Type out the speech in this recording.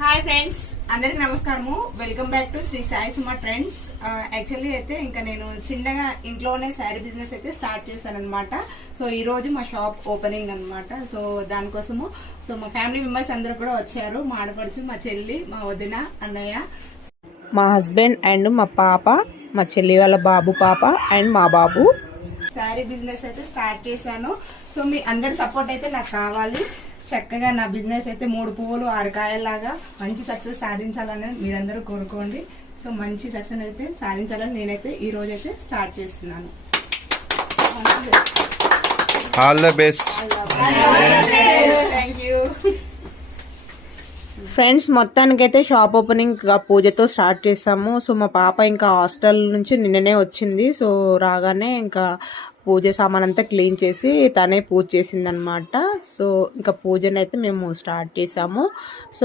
Hi friends, అందరికి నమస్కారము. Welcome back to Shri Sai Suma trends. Actually అయితే ఇంకా నేను చిన్నగా ఇంట్లోనే శారీ బిజినెస్ అయితే స్టార్ట్ చేశాను అనమాట. సో ఈ రోజు మా షాప్ ఓపెనింగ్ అనమాట. సో దానికోసము మా ఫ్యామిలీ మెంబర్స్ అందరూ కూడా వచ్చారు. మా ఆడపడుచు, మా చెల్లి, మా వదిన, అన్నయ్య, మా హస్బెండ్ అండ్ మా పాప, మా చెల్లి వాళ్ళ బాబు పాప అండ్ మా బాబు. శారీ బిజినెస్ అయితే స్టార్ట్ చేశాను. సో మీ అందరి సపోర్ట్ అయితే నాకు కావాలి. చక్కగా నా బిజినెస్ అయితే 3 పువ్వులు 6 కాయల్లాగా మంచి సక్సెస్ సాధించాలని మీరందరూ కోరుకోండి. సో మంచి సక్సెస్ అయితే సాధించాలని నేనైతే ఈ రోజు అయితే స్టార్ట్ చేస్తున్నాను. All the best. Thank you friends, మొత్తానికైతే షాప్ ఓపెనింగ్ పూజతో స్టార్ట్ చేసాము. సో మా పాప ఇంకా హాస్టల్ నుంచి నిన్ననే వచ్చింది. సో రాగానే ఇంకా పూజ సామాన్ అంతా క్లీన్ చేసి తనే పూజ చేసిందనమాట. సో ఇంకా పూజనైతే మేము స్టార్ట్ చేసాము. సో